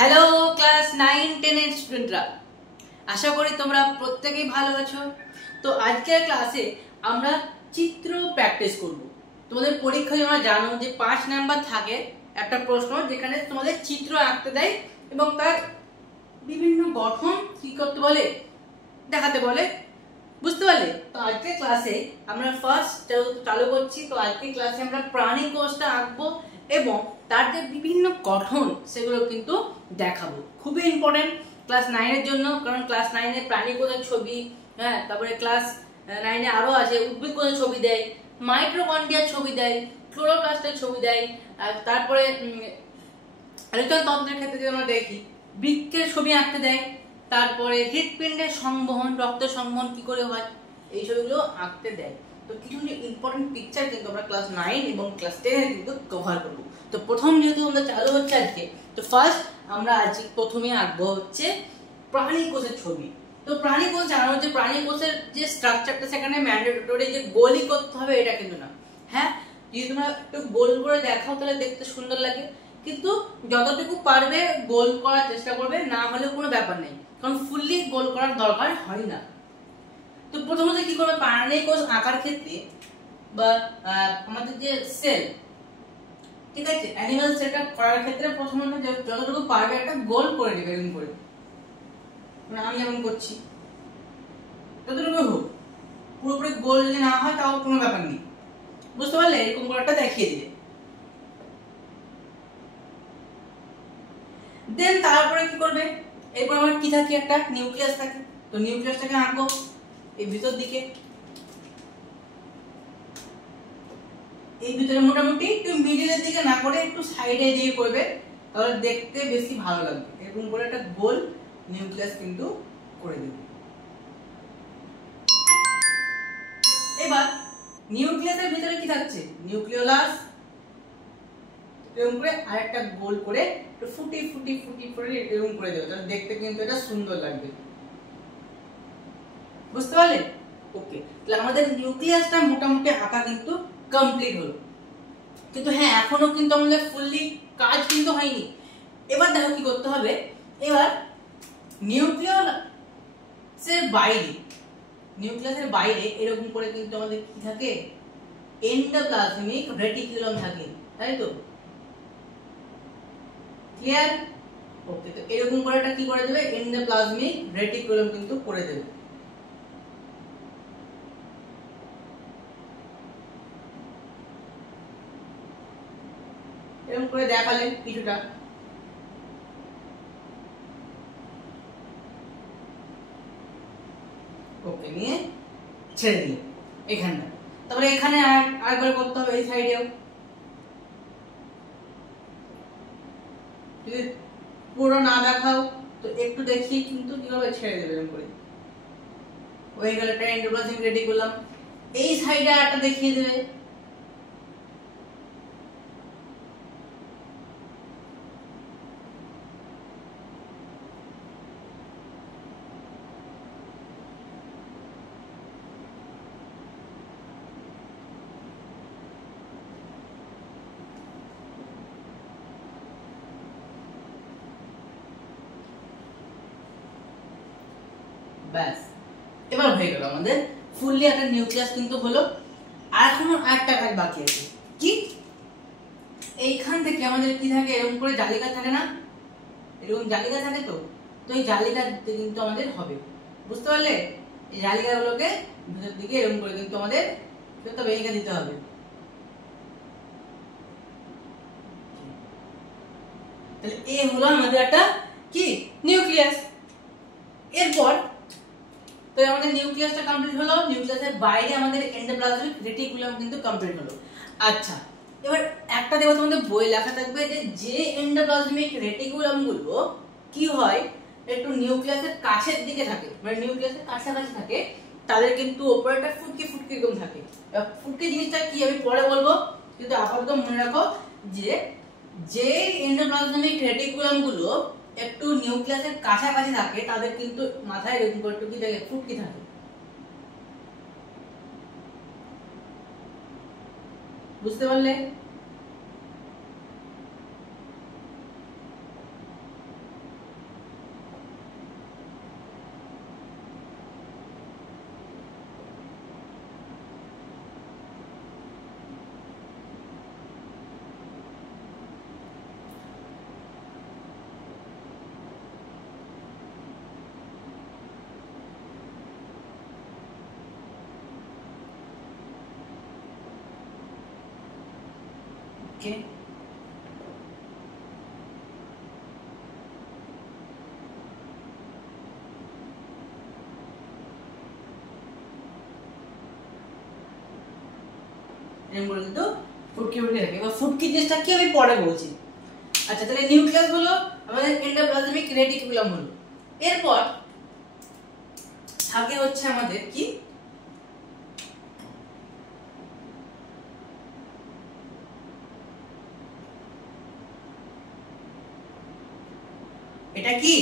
Hello class 9 10 এর স্টুডেন্টরা, আশা করি তোমরা প্রত্যেকেই ভালো আছো। তো আজকের ক্লাসে আমরা চিত্র প্র্যাকটিস করব। তোমাদের পরীক্ষায় তোমরা জানো যে 5 নাম্বার থাকে একটা প্রশ্ন, যেখানে তোমাদের চিত্র আঁকতে দেয় এবং তার বিভিন্ন গঠন কি করতে বলে, দেখাতে বলে। বুঝতে পারলে? তো আজকের ক্লাসে আমরা ফার্স্ট চালু করছি। তো আজকের ক্লাসে আমরা প্রাণী কোষটা আঁকবো এবং তার যে বিভিন্ন গঠন সেগুলো কিন্তু দেখাবো। খুবই ইম্পর্টেন্ট ক্লাস 9 এর জন্য, কারণ ক্লাস 9 এ প্রাণী কোষের ছবি, হ্যাঁ, তারপরে ক্লাস 9 এ আরো আছে উদ্ভিদ কোষের ছবি দেয়, মাইটোকন্ড্রিয়ার ছবি দেয়, ক্লোরোপ্লাস্টের ছবি দেয়, আর তারপরে তন্ত্রের ক্ষেত্রে যদি আমরা দেখি বৃক্কের ছবি আঁকতে দেয়, তারপরে হৃৎপিণ্ডের সংবহন, রক্ত সংবহন কি করে হয়, এই ছবিগুলো আঁকতে দেয়। তো কিছু কিছু ইম্পর্টেন্ট পিকচার কিন্তু আমরা ক্লাস 9 এবং ক্লাস 10 এ কিন্তু কভার করব। তো প্রথম যেহেতু আমরা চালু হচ্ছে আজকে, তো ফার্স্ট আমরা আজকে প্রথমে আঁকবো হচ্ছে প্রাণী কোষের ছবি। তো প্রাণী কোষ জানানো হচ্ছে প্রাণী কোষের যে স্ট্রাকচারটা সেখানে ম্যান্ডেটরি যে গোলই করতে হবে এটা কিন্তু না। হ্যাঁ, যদি তোমরা একটু গোল করে দেখাও তাহলে দেখতে সুন্দর লাগে, কিন্তু যতটুকু পারবে গোল করার চেষ্টা করবে, না হলে কোনো ব্যাপার নেই, কারণ ফুললি গোল করার দরকার হয় না। তো প্রথমত কি করবে, প্রাণী কোষ আঁকার ক্ষেত্রে বা আমাদের যে সেল, ঠিক আছে, অ্যানিমাল সেটআপ করার ক্ষেত্রে প্রথমত যতটুকু পারবে একটা গোল করে নেবে। এরকম করে, মানে আমি যেমন করছি যতটুকু হোক, পুরোপুরি গোল যদি না হয় তাও কোনো ব্যাপার নেই। বুঝতে পারলে? এরকম করে একটা দেখিয়ে দিলে। দেন তারপরে কি করবে, এরপর আমার কি থাকে, একটা নিউক্লিয়াস থাকে। তো নিউক্লিয়াসটাকে আঁকবো এই ভিতর দিকে, এই ভিতরে মোটামুটি একটু মিডলের দিকে না করে একটু সাইডে দিয়ে করবে, তাহলে দেখতে বেশি ভালো লাগবে। এরকম করে একটা গোল নিউক্লিয়াস কিন্তু করে দেবে। এবার নিউক্লিয়াসের ভিতরে কি থাকছে, নিউক্লিওলাস, এরকম করে আরেকটা গোল করে একটু ফুটি ফুটি ফুটি করে এরকম করে দেবে, তাহলে দেখতে কিন্তু এটা সুন্দর লাগবে। বুঝতে পারলে? ওকে, তাহলে আমাদের নিউক্লিয়াসটা মোটামুটি আঁকা কিন্তু কমপ্লিট হলো। কিন্তু হ্যাঁ, এখনো কিন্তু আমাদের ফুললি কাজ কিন্তু হয়নি। এবার দেখো কি করতে হবে। এবার নিউক্লিয়াসের বাইরে এরকম করে কিন্তু আমাদের কি থাকে, এন্ডোপ্লাজমিক রেটিকুলাম থাকে, তাই তো? ক্লিয়ার? ওকে, তো এরকম করে এটা কি করে দেবে, এন্ডোপ্লাজমিক রেটিকুলাম কিন্তু করে দেবে। এরকম করে দেখালেন কিছুটা। ওকে, নিয়ে ছেড়ে দিলে এখানটা। তারপরে এখানে আরেকবার করতে হবে এই সাইডেও। যদি পুরো না দেখাও তো একটু দেখিয়ে কিন্তু কিভাবে ছেড়ে দেবে, এরকম করে হয়ে গেল একটা এন্ডোপ্লাজমিক রেটিকুলাম। এই সাইডে একটা দেখিয়ে দেবে। ব্যাস, এবার হয়ে গেল আমাদের ফুললি একটা নিউক্লিয়াস কিন্তু হলো। আর এখনো একটা কাজ বাকি আছে। কি? এইখান থেকে আমাদের কি থাকে, এরকম করে জালিকা থাকে না, এরকম জালিকা থাকে। তো এই জালিকা কিন্তু আমাদের হবে। বুঝতে পারলে? এই জালিকাগুলোকে ভিতর দিকে এরকম করে কিন্তু আমাদের ভেঙে দিতে হবে। তাহলে এ হলো আমাদের একটা কি, নিউক্লিয়াস। এরপর তো আমাদের নিউক্লিয়াসটা কমপ্লিট হলো, নিউক্লিয়াসের বাইরে আমাদের এন্ডোপ্লাজমিক রেটিকুলাম কিন্তু কমপ্লিট হলো। আচ্ছা, এবার একটা দেখো তোমাদের বই লেখা থাকবে যে এন্ডোপ্লাজমিক রেটিকুলাম গুলো কি হয়, একটু নিউক্লিয়াসের কাছের দিকে থাকে, মানে নিউক্লিয়াসের কাছাকাছি থাকে, তাদের কিন্তু উপরে একটা ফুটকি ফুটকি এরকম থাকে। ফুটকি জিনিসটা কি আমি পরে বলবো, কিন্তু আপাতত মনে রাখো যে এন্ডোপ্লাজমিক রেটিকুলাম গুলো একটু নিউক্লিয়াসের কাছাকাছি থাকে, তাদের কিন্তু মাথায় এরকম করে কি থাকে, ফুটকি থাকে। বুঝতে পারলে? লিখে কিন্তু ফুটকি ফুটকি থাকে। এবার ফুটকি জিনিসটা কি আমি পরে বলছি। আচ্ছা, তাহলে নিউক্লিয়াস হলো, আমাদের এন্ডোপ্লাজমিক রেটিকুলাম হলো। এরপর থাকে হচ্ছে আমাদের কি, এটা কি,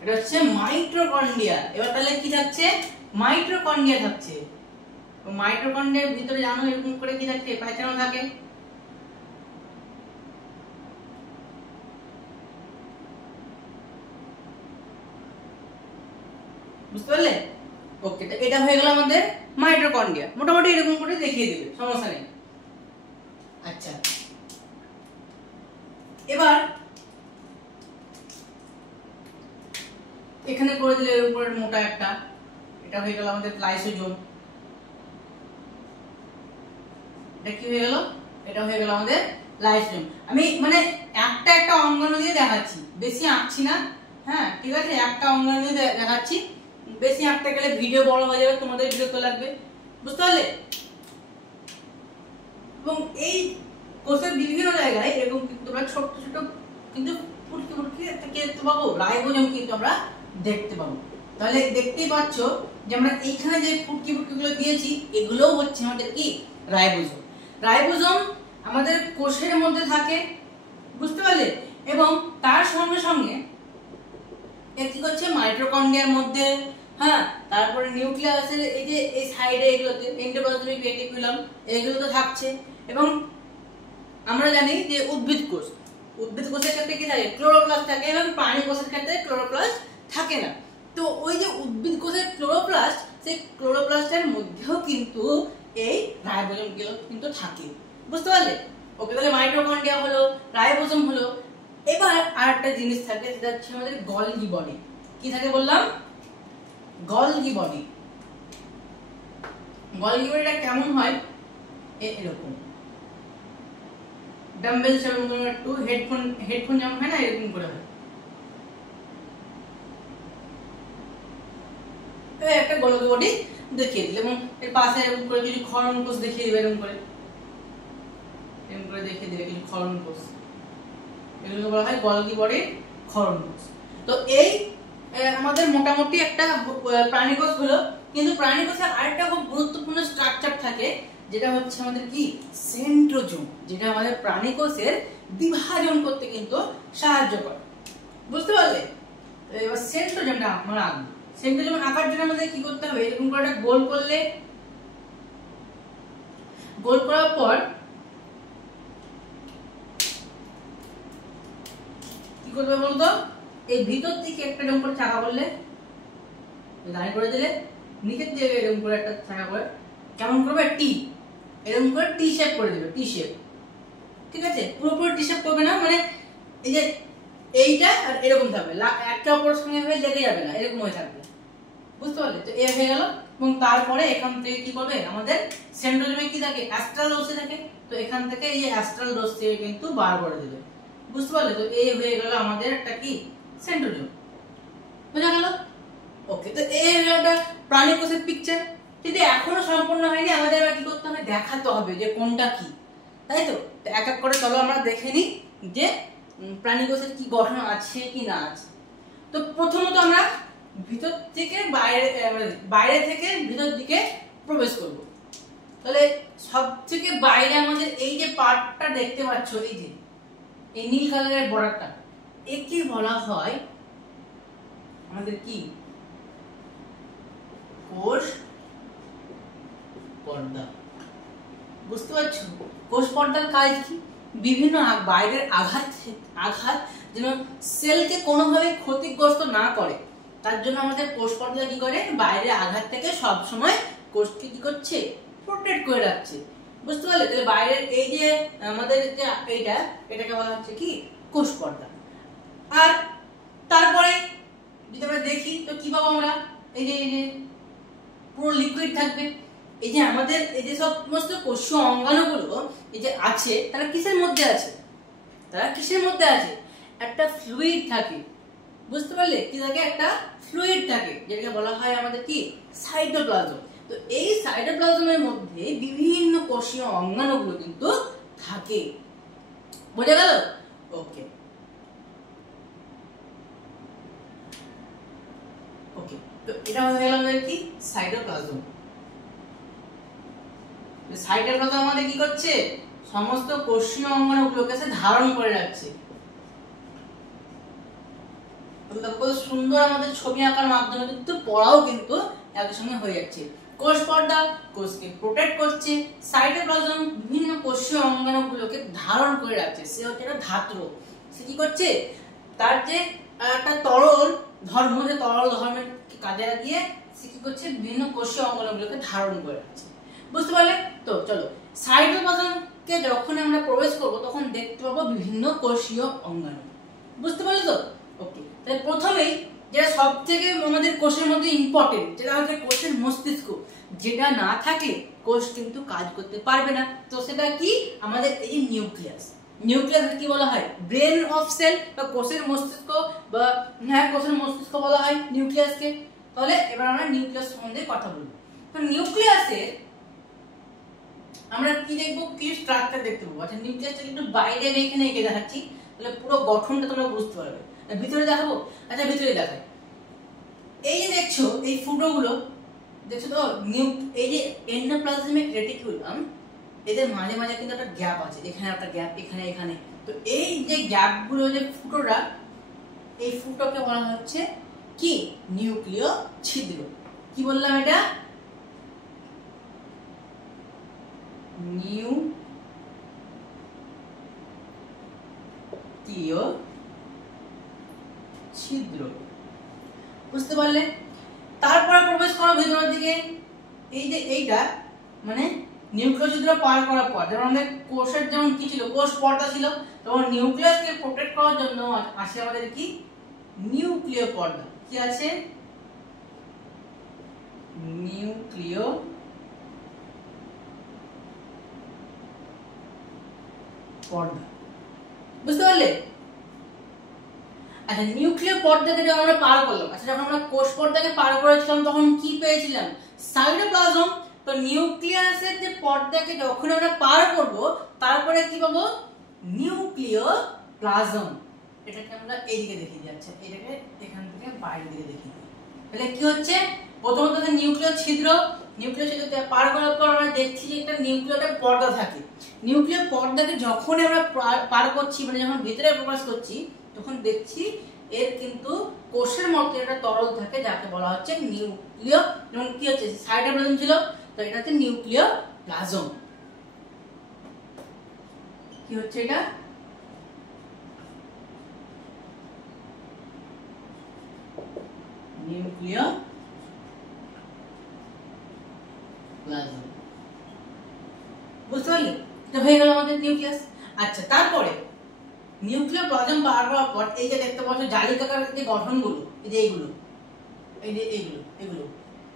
এটা হচ্ছে মাইটোকন্ড্রিয়া। এবার তাহলে কি থাকছে, মাইটোকন্ড্রিয়া থাকছে। মাইটোকন্ড্রিয়ার ভিতরে জানো এরকম করে কি থাকে, প্যাঁচানো থাকে। বুঝতে পারলে? ওকে, তো এটা হয়ে গেল আমাদের মাইটোকন্ড্রিয়া। মোটামুটি এরকম করে দেখিয়ে দিবে, সমস্যা নেই। আচ্ছা, এবার এখানে করে দিলে এর উপরে মোটা একটা, এটা হয়ে গেল আমাদের লাইসোজোম। এটা কি হয়ে গেল, এটা হয়ে গেল আমাদের লাইসোজোম। আমি মানে একটা একটা অঙ্গাণু দিয়ে দেখাচ্ছি, বেশি আঁকছি না। হ্যাঁ, ঠিক আছে, একটা অঙ্গাণু দিয়ে দেখাচ্ছি। বেশি আঁকতে গেলে ভিডিও বড় হয়ে যাবে, তোমাদের বিরক্ত লাগবে। বুঝতে পারলে? এবং এই কোষের বিভিন্ন জায়গায় এরকম কিন্তু তোমরা ছোট ছোট কিন্তু ফুটকি ফুটকি দেখতে পাবো, রাইবোজোম কিন্তু আমরা দেখতে পাবো। তাহলে দেখতেই পাচ্ছ যে আমরা এইখানে যে ফুটকি ফুটকি গুলো দিয়েছি, এগুলোও হচ্ছে আমাদের কি, রাইবোজোম। রাইবোজোম আমাদের কোষের মধ্যে থাকে, বুঝতে পারলে? এবং তার সঙ্গে সঙ্গে কি করছে, মাইটোকন্ড্রিয়ার মধ্যে, হ্যাঁ, তারপরে নিউক্লিয়াসের এই যে এই সাইডে এগুলোতে এন্ডোপ্লাজমিক রেটিকুলাম এগুলো তো থাকছে। এবং আমরা জানি যে উদ্ভিদ কোষের ক্ষেত্রে কি থাকে, ক্লোরোপ্লাস্ট থাকে, এবং প্রাণী কোষের ক্ষেত্রে ক্লোরোপ্লাস্ট থাকে না। তো ওই যে উদ্ভিদ কোষের ক্লোরোপ্লাস্ট, সেই ক্লোরোপ্লাস্টের মধ্যেও কিন্তু এই রাইবোজোম গুলো কিন্তু থাকে। বুঝতে পারলে? ওকে, তাহলে মাইটোকন্ড্রিয়া হলো, রাইবোজোম হলো। এবার আরেকটা জিনিস থাকে, সেটা হচ্ছে আমাদের গলগি বডি। কি থাকে বললাম, গলগি বডি। গলগি বডিটা কেমন হয়, এরকম ডাম্বেল সেরকম একটু, হেডফোন যেমন হয় না, এরকম করে হয়। একটা গলগি বডি দেখিয়ে দিলে, এবং এর পাশে এরকম করে কিছু ক্ষরণ কোষ দেখিয়ে দিবে, এরকম করে দেখিয়ে দিলে কিছু ক্ষরণ কোষ। এগুলো বলা হয় গলগি বডির ক্ষরণ কোষ। তো এই আমাদের মোটামুটি একটা প্রাণী কোষ হলো। কিন্তু প্রাণী কোষের আরেকটা খুব গুরুত্বপূর্ণ স্ট্রাকচার থাকে, যেটা হচ্ছে আমাদের কি, সেন্ট্রোজোম, যেটা আমাদের প্রাণী কোষের বিভাজন করতে কিন্তু সাহায্য করে। বুঝতে পারলে? এবার সেন্ট্রোজোমটা আমরা আঁকবো। সেন্ট্রোজোম আঁকার জন্য আমাদের কি করতে হবে, এরকম করে একটা গোল করলে, গোল করার পর কি করবে বলতো, এই ভিতর থেকে একটা এরকম করে চাকা করলে, লাইন করে দিলে, নিচের দিকে এরকম করে একটা চাকা করে, কেমন করবে, টি, এরকম করে টি শেপ করে দিবে, টি শেপ। ঠিক আছে, পুরোপুরি টি শেপ করবে না, মানে এই যে এইটা আর এরকম থাকবে, একটা অপরের সঙ্গে লেগে যাবে না, এরকম হয়ে থাকবে। বুঝতে পারলে? তো এ হয়ে গেল। এবং তারপরে এখান থেকে কি করবে, আমাদের সেন্ট্রোজোমে কি থাকে, অ্যাস্ট্রাল রশ্মি থাকে। তো এখান থেকে এই অ্যাস্ট্রাল রশ্মি কিন্তু বার করে দিবে। বুঝতে পারলে? তো এই হয়ে গেল আমাদের একটা কি, সেন্ট্রোজোম। বোঝা গেল? ওকে, তো এই একটা প্রাণী কোষের পিকচার। কিন্তু এখনো সম্পূর্ণ হয়নি, আমাদের এবার কি করতে হবে, দেখাতে হবে যে কোনটা কি, তাই তো? এক এক করে চলো আমরা দেখে নিই যে প্রাণী কোষের কি গঠন আছে কি না আছে। তো প্রথমত আমরা ভিতর থেকে বাইরে থেকে ভিতর দিকে প্রবেশ করব। তাহলে সব থেকে বাইরে আমাদের এই যে পার্টটা দেখতে পাচ্ছ, এই যে এই নীল কালারের বর্ডারটা, একে বলা হয় আমাদের কি, কোষ পর্দা। বুঝতে পারছো? কোষ পর্দার কাজ কি, বিভিন্ন বাইরের আঘাত যেন সেলকে কোনোভাবে ক্ষতিগ্রস্ত না করে, তার জন্য আমাদের কোষ পর্দা কি করে, বাইরের আঘাত থেকে সব সময় কোষকে কি করছে, প্রোটেক্ট করে রাখছে। বুঝতে পারলে? তাহলে বাইরের এই যে আমাদের যে এটাকে বলা হচ্ছে কি, কোষ পর্দা। আর তারপরে যদি আমরা দেখি, তো কি পাবো আমরা, এই যে পুরো লিকুইড থাকবে। এই যে আমাদের এই যে সমস্ত কোষীয় অঙ্গাণুগুলো এই যে আছে, তারা কিসের মধ্যে আছে? তারা কিসের মধ্যে আছে? একটা ফ্লুইড থাকে, বুঝতে পারলে? কি থাকে? একটা ফ্লুইড থাকে, যেটাকে বলা হয় আমাদের কি সাইটোপ্লাজম। তো এই সাইটোপ্লাজমের মধ্যে বিভিন্ন কোষীয় অঙ্গাণুগুলো কিন্তু থাকে। বোঝা গেল? ওকে ওকে, তো এটা হয়ে গেল আমাদের কি সাইটোপ্লাজম। সাইটোপ্লাজম আমাদের কি করছে? সমস্ত কোষীয় অঙ্গাণুগুলোকে ধারণ করে রাখছে। কত সুন্দর আমাদের ছবি আঁকার মাধ্যমে কিন্তু পড়াও কিন্তু একই সঙ্গে হয়ে যাচ্ছে। কোষ পর্দা কোষকে প্রোটেক্ট করছে, সাইটোপ্লাজম বিভিন্ন কোষীয় অঙ্গাণুগুলোকে ধারণ করে রাখছে। সে হচ্ছে একটা ধাত্র। সে কি করছে? তার যে একটা তরল ধর্ম, যে তরল ধর্মের কাজে লাগিয়ে সে কি করছে? বিভিন্ন কোষীয় অঙ্গাণুগুলোকে ধারণ করে রাখছে। বুঝতে পারলে? তো চলো, সাইটোপ্লাজমকে যখন আমরা প্রবেশ করব তখন দেখতে পাবো বিভিন্ন কোষীয় অঙ্গাণু। বুঝতে পারলে তো? ওকে, তাহলে প্রথমেই যেটা সবথেকে আমাদের কোষের মধ্যে ইম্পর্টেন্ট, যেটা হচ্ছে কোষের মস্তিষ্ক। যেটা না থাকলে কোষ কিন্তু কাজ করতে পারবে না। তো সেটা কি? আমাদের এই নিউক্লিয়াস। নিউক্লিয়াস কি বলা হয়? ব্রেন অফ সেল, বা কোষের মস্তিষ্ক, বা হ্যাঁ কোষের মস্তিষ্ক বলা হয় নিউক্লিয়াসকে। তাহলে এবার আমরা নিউক্লিয়াস সম্বন্ধে কথা বলবো। তো নিউক্লিয়াসের আমরা কি দেখবো? কি স্ট্রাকচার দেখতে পাবো। আচ্ছা, নিউক্লিয়াসটা একটু বাইরে এখানে এঁকে দেখাচ্ছি, তাহলে পুরো গঠনটা তোমরা বুঝতে পারবে। ভিতরে দেখাবো? আচ্ছা, ভিতরে দেখাই। এই যে দেখছো এই ফুটোগুলো দেখছো তো, এই যে এন্ডোপ্লাজমিক রেটিকুলাম, এদের মাঝে মাঝে কিন্তু একটা গ্যাপ আছে, এখানে একটা গ্যাপ, এখানে এখানে। তো এই যে গ্যাপগুলো, যে ফুটোটা, এই ফুটোকে বলা হচ্ছে কি? নিউক্লিয় ছিদ্র। কি বললাম এটা? নিউক্লিয় ছিদ্র। বুঝতে পারলে? তারপরে প্রবেশ করো ভিতরের দিকে। এই যে এইটা মানে নিউক্লিয় ছিদ্র পার করার পর, যেমন আমাদের কোষের যেমন কি ছিল, কোষ পর্দা ছিল, তখন নিউক্লিয়াসকে প্রোটেক্ট করার জন্য আসে আমাদের কি নিউক্লিয় পর্দা। কি আছে? নিউক্লিয় পর্দা। বুঝতে পারলে? আচ্ছা, নিউক্লিয় পর্দাকে যখন আমরা পার করলাম, আচ্ছা যখন আমরা কোষ পর্দাকে পার করেছিলাম তখন কি পেয়েছিলাম? সাইটোপ্লাজম। তো নিউক্লিয়াসের যে পর্দাকে যখন আমরা পার করব, তারপরে কি পাবো? নিউক্লিয় প্লাজম। এটাকে আমরা এইদিকে দেখিয়ে দিই। আচ্ছা, এটাকে এখান থেকে বাইরের দিকে দেখিয়ে দিই। তাহলে কি হচ্ছে? প্রথমত নিউক্লিয় ছিদ্র, নিউক্লিয় ছিদ্র পার করার পর আমরা দেখছি যে একটা নিউক্লিয়ার পর্দা থাকে। নিউক্লিয় পর্দাকে যখন আমরা পার করছি, মানে যখন ভিতরে প্রবেশ করছি, তখন দেখছি এর কিন্তু কোষের মধ্যে একটা তরল থাকে, যাকে বলা হচ্ছে নিউক্লিয়। যেমন কি হচ্ছে? সাইটোপ্লাজম ছিল, তো এটা হচ্ছে নিউক্লিয় প্লাজম। কি হচ্ছে এটা? নিউক্লিয় প্লাজম। বুঝতে পারলে? এটা হয়ে গেল আমাদের নিউক্লিয়াস। আচ্ছা, তারপরে নিউক্লিয় প্লাজম পার করার পর এই যে দেখতে পাচ্ছ জালিকাকার যে গঠনগুলো, এই যে এইগুলো, এই যে এইগুলো এগুলো,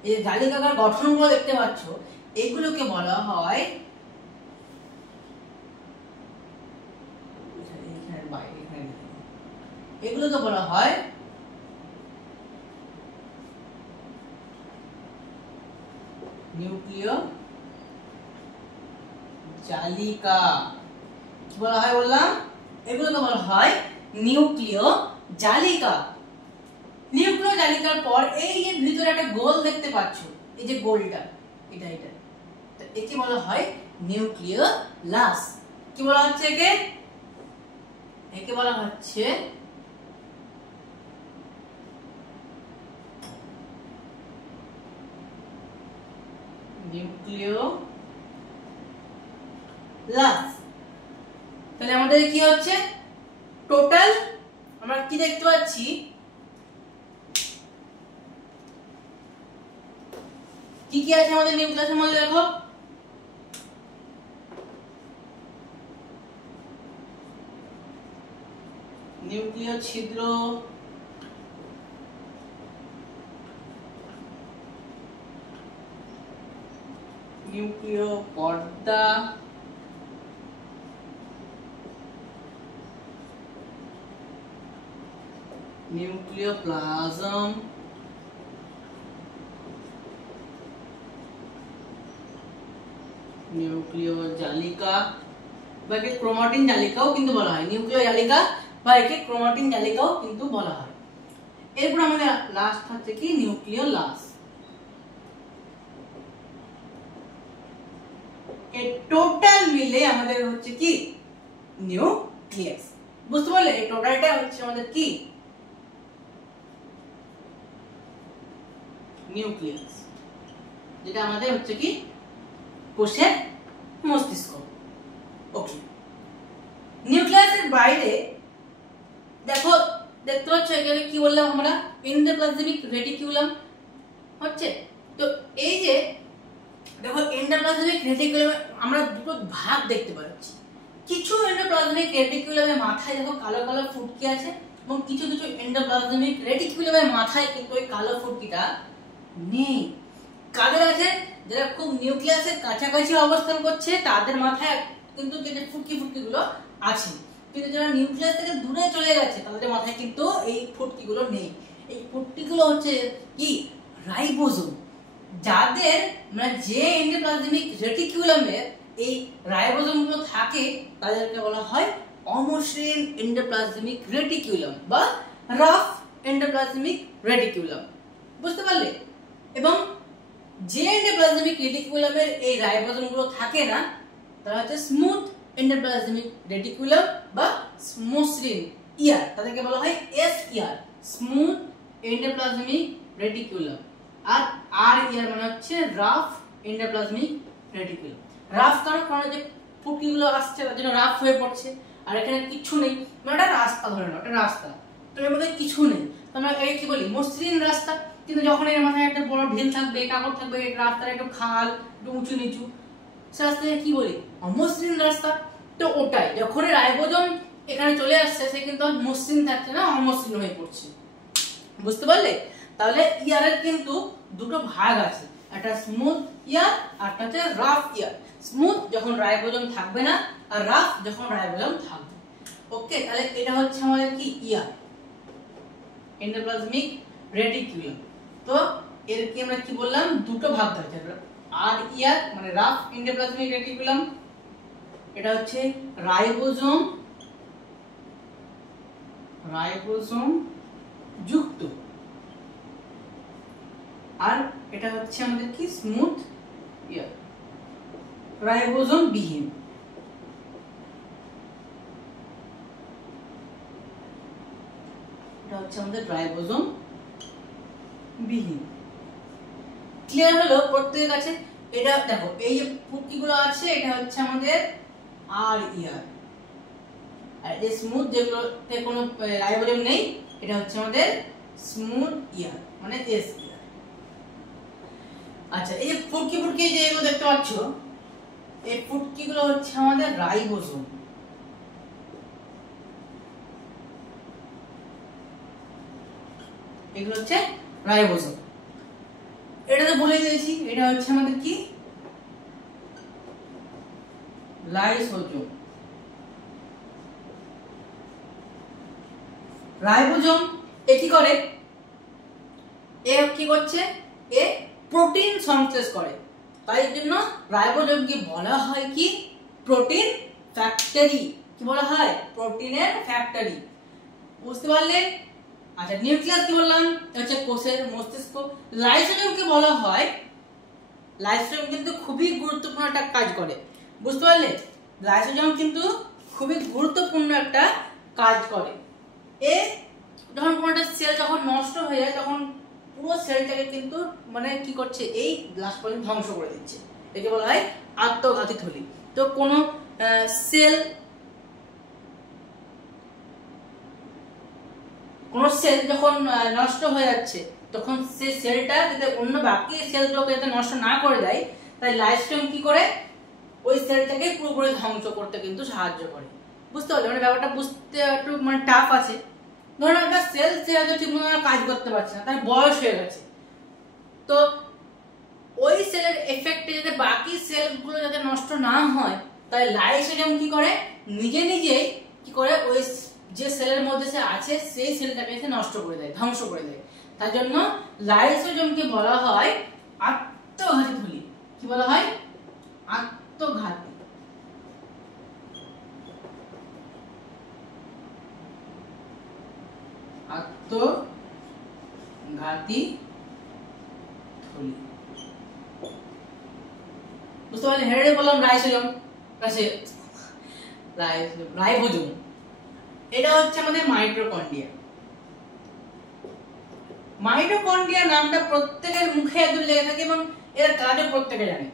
এই যে জালিকাকার গঠনগুলো দেখতে পাচ্ছ, এগুলোকে বলা হয় এগুলোকে বলা হয় নিউক্লিয় জালিকা। কি বলা হয় বললাম? এগুলোকে বলা হয় নিউক্লিয় জালিকা। নিউক্লিয় জালিকার পর এই যে ভিতরে একটা গোল দেখতে পাচ্ছ, এই যে গোলটা, এটা এটা, তো একে বলা হয় নিউক্লিয়াস। কি বলা হচ্ছে একে? একে বলা হচ্ছে নিউক্লিয়াস। তাহলে আমাদের কি হচ্ছে? টোটাল আমরা কি দেখতে পাচ্ছি? কি কি আছে আমাদের নিউক্লিয়াসের মধ্যে? দেখো, নিউক্লিয় ছিদ্র, নিউক্লিয় পর্দা, নিউক্লিওপ্লাজম, নিউক্লিয় জালিকা বা একে ক্রোমাটিন জালিকাও কিন্তু বলা হয়, নিউক্লিয় জালিকা বা একে ক্রোমাটিন জালিকাও কিন্তু বলা হয়। এরপর আমাদের লাস্ট হচ্ছে কি নিউক্লিওলাস। এই টোটাল মিলে আমাদের হচ্ছে কি নিউক্লিয়াস। বুঝতে পারলে এই টোটালটা হচ্ছে আমাদের কি নিউক্লিয়াস, যেটা আমাদের হচ্ছে কি কোষের মস্তিষ্ক। ওকে, নিউক্লিয়াসের বাইরে দেখো, দেখতে পাচ্ছ এখানে কি বললাম আমরা, এন্ডোপ্লাজমিক রেটিকুলাম হচ্ছে। তো এই যে দেখো এন্ডোপ্লাজমিক রেটিকুলামে আমরা দুটো ভাগ দেখতে পাচ্ছি। কিছু এন্ডোপ্লাজমিক রেটিকুলামের মাথায় দেখো কালো কালো ফুটকি আছে, এবং কিছু কিছু এন্ডোপ্লাজমিক রেটিকুলামের মাথায় কিন্তু ওই কালো ফুটকিটা নেই। কাদের আছে? যারা খুব নিউক্লিয়াসের কাছাকাছি অবস্থান করছে তাদের মাথায় কিন্তু যে ফুটকি ফুটকি গুলো আছে, কিন্তু যারা নিউক্লিয়াস থেকে দূরে চলে গেছে তাদের মাথায় কিন্তু এই ফুটকিগুলো নেই। এই ফুটকিগুলো হচ্ছে কি রাইবোজোম। যাদের মানে যে এন্ডোপ্লাজমিক রেটিকুলামে এই রাইবোজোম গুলো থাকে তাদেরকে বলা হয় অমসৃণ এন্ডোপ্লাজমিক রেটিকুলাম বা রাফ এন্ডোপ্লাজমিক রেটিকুলাম। বুঝতে পারলে? এবং যে এন্ডোপ্লাজমিক রেটিকুলামের এই রাইবোজোম গুলো থাকে না তারা হচ্ছে স্মুথ এন্ডোপ্লাজমিক রেটিকুলাম বা মসৃণ ইয়ার, তাদেরকে বলা হয় এস ইয়ার, স্মুথ এন্ডোপ্লাজমিক রেটিকুলাম। আর আর ইয়ার মানে হচ্ছে রাফ এন্ডোপ্লাজমিক রেটিকুলাম। রাফ কারণ যে ফুটকিগুলো আসছে তার জন্য রাফ হয়ে পড়ছে, আর এখানে কিছু নেই, মানে এটা রাস্তা ধরে নাও, এটা রাস্তা, তো এর মধ্যে কিছু নেই, তো আমরা এই কি বলি মসৃণ রাস্তা। কিন্তু যখন এর মাথায় একটা বড় ঢিল থাকবে, কাকড় থাকবে, রাস্তার একটু খাল, একটু উঁচু নিচু, সে রাস্তাকে কি বলি অমসৃণ রাস্তা। তো ওটাই যখন রাইবোজোম এখানে চলে আসছে সে কিন্তু মসৃণ থাকছে না, অমসৃণ হয়ে পড়ছে। বুঝতে পারলে? তাহলে ইয়ারের কিন্তু দুটো ভাগ আছে, একটা স্মুথ ইয়ার আর একটা হচ্ছে রাফ ইয়ার। স্মুথ যখন রাইবোজোম থাকবে না, আর রাফ যখন রাইবোজোম থাকবে। ওকে, তাহলে এটা হচ্ছে আমাদের কি ইয়ার, এন্ডোপ্লাজমিক রেটিকুলাম। তো এর কি আমরা কি বললাম, দুটো ভাগ আছে, আর ইয়ার মানে রাফ এন্ডোপ্লাজমিক রেটিকুলাম, এটা হচ্ছে রাইবোজোম, রাইবোজোম যুক্ত, আর এটা হচ্ছে আমাদের কি স্মুথ ইয়ার, রাইবোজোম বিহীন। এটা হচ্ছে আমাদের রাইবোজোম বিহীন। ক্লিয়ার হলো প্রত্যেকের কাছে? এটা দেখো এই যে ফুটকিগুলো আছে এটা হচ্ছে আমাদের আর ইয়ার, আর এই স্মুথ যেগুলোতে কোনো রাইবোজোম নেই এটা হচ্ছে আমাদের স্মুথ ইয়ার মানে এস ইয়ার। আচ্ছা, এই যে ফুটকি ফুটকি যে এগুলো দেখতে পাচ্ছ, এই ফুটকিগুলো হচ্ছে আমাদের রাইবোজোম। এগুলো হচ্ছে রাইবোজোম। এটা তো বলে দিয়েছি, এটা হচ্ছে আমাদের কি লাইসোজোম। রাইবোজোম এ কি করে, এ কি করছে, এ প্রোটিন সংশ্লেষ করে, তাই জন্য রাইবোজোমকে বলা হয় কি প্রোটিন ফ্যাক্টরি। কি বলা হয়? প্রোটিনের ফ্যাক্টরি। বুঝতে পারলে? আচ্ছা, নিউক্লিয়াস কি বললাম, এটা হচ্ছে কোষের মস্তিষ্ক। লাইসোজোমকে বলা হয়, লাইসোজোম কিন্তু খুবই গুরুত্বপূর্ণ একটা কাজ করে। বুঝতে পারলে? লাইসোজোম কিন্তু খুবই গুরুত্বপূর্ণ একটা কাজ করে। এ যখন কোনো একটা সেল যখন নষ্ট হয়ে যায় তখন পুরো সেলটাকে কিন্তু মানে কি করছে, এই গ্লাস পর্যন্ত ধ্বংস করে দিচ্ছে। একে বলা হয় আত্মঘাতী থলি। তো কোনো সেল যখন নষ্ট হয়ে যাচ্ছে তখন সে সেলটা যাতে অন্য বাকি সেলগুলোকে যাতে নষ্ট না করে দেয়, তাই লাইসোজোম কি করে ওই সেলটাকে পুরোপুরি ধ্বংস করতে কিন্তু সাহায্য করে। বুঝতে পারলে? মানে ব্যাপারটা বুঝতে একটু মানে টাফ আছে। ধরুন একটা সেল সে হয়তো ঠিকমতো কাজ করতে পারছে না, তার বয়স হয়ে গেছে, তো ওই সেলের এফেক্টে যাতে বাকি সেলগুলো যাতে নষ্ট না হয়, তাই লাইসোজোম কি করে, নিজে নিজেই কি করে ওই যে সেলের মধ্যে সে আছে সেই সেলটাকে সে নষ্ট করে দেয়, ধ্বংস করে দেয়। তার জন্য লাইসোজোমকে বলা হয় আত্মঘাতী থলি। কি বলা হয়? আত্মঘাতী। আত্মঘাতী থলি। বুঝতে পারলে? হেডে বললাম রাইসোজোম, রাইবোজোম। এটা হচ্ছে আমাদের মাইটোকন্ড্রিয়া। মাইটোকন্ড্রিয়া নামটা প্রত্যেকের মুখে একদম লেগে থাকে এবং এর কাজও প্রত্যেকে জানে।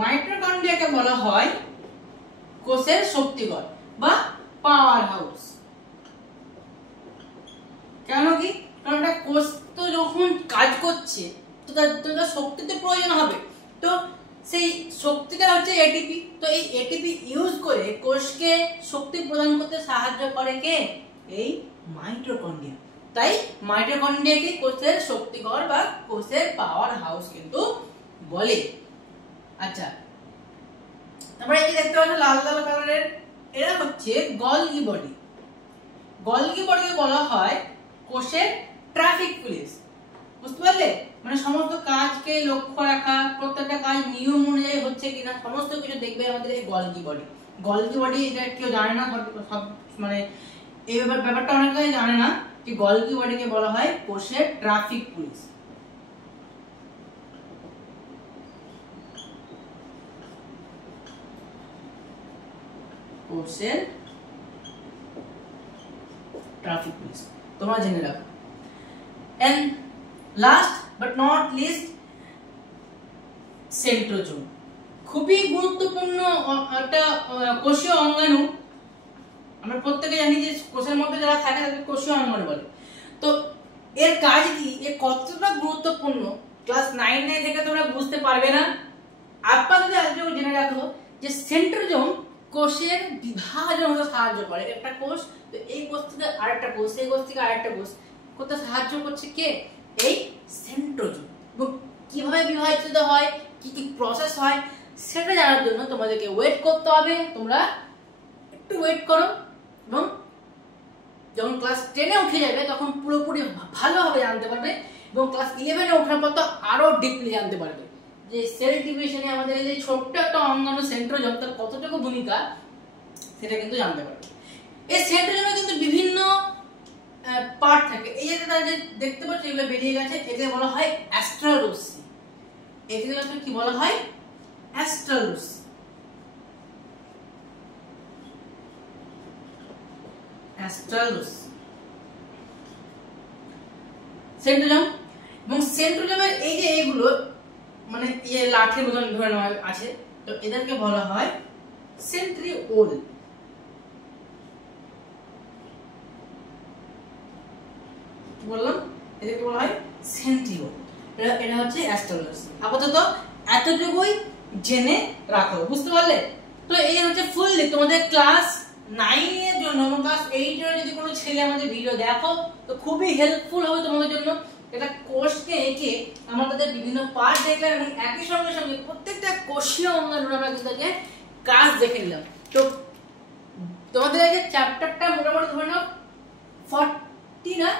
মাইটোকন্ড্রিয়াকে বলা হয় কোষের শক্তিঘর বা পাওয়ার হাউস। কেন কি? কারণ একটা কোষ তো যখন কাজ করছে তো তার শক্তিতে প্রয়োজন হবে, তো সেই শক্তিটা হচ্ছে এটিপি। তো এই এটিপি ইউজ করে কোষকে শক্তি প্রদান করতে সাহায্য করে কে? এই মাইটোকন্ড্রিয়া। তাই মাইটোকন্ড্রিয়াকে কোষের শক্তিঘর বা কোষের পাওয়ার হাউস কিন্তু বলে। আচ্ছা, তারপরে এই যে দেখতে পাচ্ছ লাল লাল কালারের, এরা হচ্ছে গলগি বডি। গলগি বডিকে বলা হয় কোষের ট্রাফিক পুলিশ। বুঝতে পারলে? মানে সমস্ত কাজকে লক্ষ্য রাখা, প্রত্যেকটা কাজ নিয়ম অনুযায়ী হচ্ছে কিনা সমস্ত কিছু দেখবে আমাদের এই গলগি বডি। গলগি বডি এটা কেউ জানে না, সব মানে এই ব্যাপারটা অনেকেই জানে না যে গলগি বডিকে বলা হয় কোষের ট্রাফিক পুলিশ। কোষের ট্রাফিক পুলিশ তোমরা জেনে রাখো। And last but not least, centrosome. খুবই গুরুত্বপূর্ণ একটা কোষীয় অঙ্গাণু। আমরা প্রত্যেকে জানি যে কোষের মধ্যে যারা থাকে তাদের কোষীয় অঙ্গাণু বলে। তো এর কাজ কি, এর কতটা গুরুত্বপূর্ণ ক্লাস 9 থেকে তোমরা বুঝতে পারবে না। আপাতত আজকে জেনে রাখো যে সেন্ট্রোজোম কোষের বিভাজন হতে সাহায্য করে। একটা কোষ, তো এই কোষ থেকে আরেকটা কোষ, এই কোষ থেকে আরেকটা কোষ করতে সাহায্য করছে কে? এই সেন্ট্রোজোম। কিভাবে বিভাজিত হয়, কি কি প্রসেস হয় সেটা জানার জন্য তোমাদেরকে ওয়েট করতে হবে। তোমরা একটু ওয়েট করো এবং যখন ক্লাস 10-এ উঠে যাবে তখন পুরোপুরি ভালোভাবে জানতে পারবে এবং ক্লাস 11-এ ওঠার পর তো আরো ডিপলি জানতে পারবে যে সেল ডিভিশনে আমাদের এই যে ছোট্ট একটা অঙ্গাণু সেন্ট্রোজোম তার কতটুকু ভূমিকা সেটা কিন্তু জানতে পারবে। এই সেন্ট্রোজোমে কিন্তু বিভিন্ন পার্ট থাকে। এই যে তারা যে দেখতে পাচ্ছ এগুলো বেরিয়ে গেছে, একে বলা হয় অ্যাস্ট্রাল রশ্মি। এগুলো কি বলা হয়? অ্যাস্ট্রাল রশ্মি। অ্যাস্ট্রাল রশ্মি সেন্ট্রোজোম। এবং সেন্ট্রোজোমের এই যে এইগুলো মানে এই লাঠির মতন ধরে নেওয়া আছে, তো এদেরকে বলা হয় সেন্ট্রিওল। কি বললাম? এদেরকে বলা হয় সেন্ট্রিওল। এটা হচ্ছে অ্যাস্ট্রাল রশ্মি। আপাতত এতটুকুই জেনে রাখো। বুঝতে পারলে? তো এই হচ্ছে ফুল তোমাদের ক্লাস 9 এর জন্য। ক্লাস 8 এর যদি কোনো ছেলে আমাদের ভিডিও দেখো তো খুবই হেল্পফুল হবে তোমাদের জন্য। এটা কোষকে এঁকে আমরা তাদের বিভিন্ন পার্ট দেখলাম এবং একই সঙ্গে সঙ্গে প্রত্যেকটা কোষীয় অঙ্গাণুর আমরা কিন্তু কাজ দেখে নিলাম। তো তোমাদের এই চ্যাপ্টারটা মোটামুটি ধরে নাও 40 না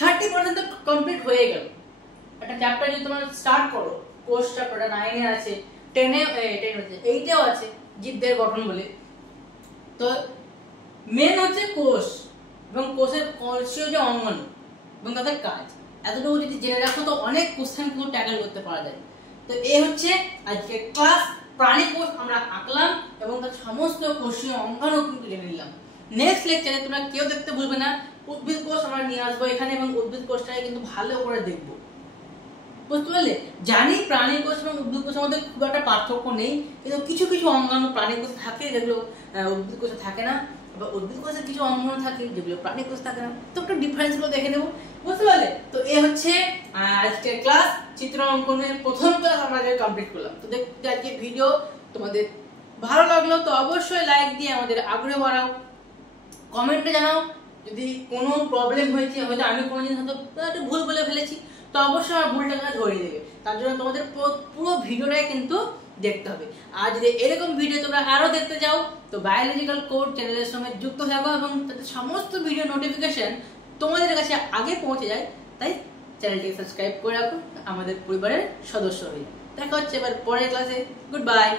30% কমপ্লিট হয়ে গেল। একটা চ্যাপ্টার যদি তোমরা স্টার্ট করো, কোষ চ্যাপ্টারটা 9 এ আছে, 8এও আছে, জীবদের গঠন বলে। তো মেন হচ্ছে কোষ এবং কোষের কোষীয় যে অঙ্গাণু এবং তাদের কাজ, এতটুকু যদি জেনে রাখো তো অনেক কোশ্চেন কিন্তু ট্যাকল করতে পারা যায়। তো এই হচ্ছে আজকে ক্লাস। প্রাণী কোষ আমরা আঁকলাম এবং তার সমস্ত কোষীয় অঙ্গাণু কিন্তু জেনে নিলাম। নেক্সট লেকচারে তোমরা কেউ দেখতে ভুলবে না, উদ্ভিদ কোষ আমরা নিয়ে আসবো এখানে এবং উদ্ভিদ কোষটাকে কিন্তু ভালো করে দেখবো। বুঝতে পারলে? জানি প্রাণী কোষ এবং উদ্ভিদ কোষের মধ্যে খুব একটা পার্থক্য নেই, কিন্তু কিছু কিছু অঙ্গাণু প্রাণী কোষে থাকে যেগুলো উদ্ভিদ কোষে থাকে না, বা উদ্ভিদ কোষে কিছু অঙ্গাণু থাকে যেগুলো প্রাণী কোষে থাকে না। তো একটু ডিফারেন্স গুলো দেখে নেবো। বুঝতে পারলে? তো এই হচ্ছে আজকের ক্লাস, চিত্র অঙ্কনের প্রথম ক্লাস আমরা কমপ্লিট করলাম। তো দেখতে আজকে ভিডিও তোমাদের ভালো লাগলো তো অবশ্যই লাইক দিয়ে আমাদের আগ্রহ বাড়াও, কমেন্টে জানাও যদি কোনো প্রবলেম হয়েছে, হয়তো আমি কোনো জিনিস হয়তো একটু ভুল বলে ফেলেছি, তো অবশ্যই আমার ভুলটাকে ধরিয়ে দেবে। তার জন্য তোমাদের পুরো ভিডিওটাই কিন্তু দেখতে হবে। আর যদি এরকম ভিডিও তোমরা আরো দেখতে চাও তো বায়োলজিক্যাল কোড চ্যানেলের সঙ্গে যুক্ত থাকো এবং তাতে সমস্ত ভিডিও নোটিফিকেশন তোমাদের কাছে আগে পৌঁছে যায়। তাই চ্যানেলটিকে সাবস্ক্রাইব করে রাখুন, আমাদের পরিবারের সদস্য হয়ে। দেখা হচ্ছে এবার পরের ক্লাসে। Good bye.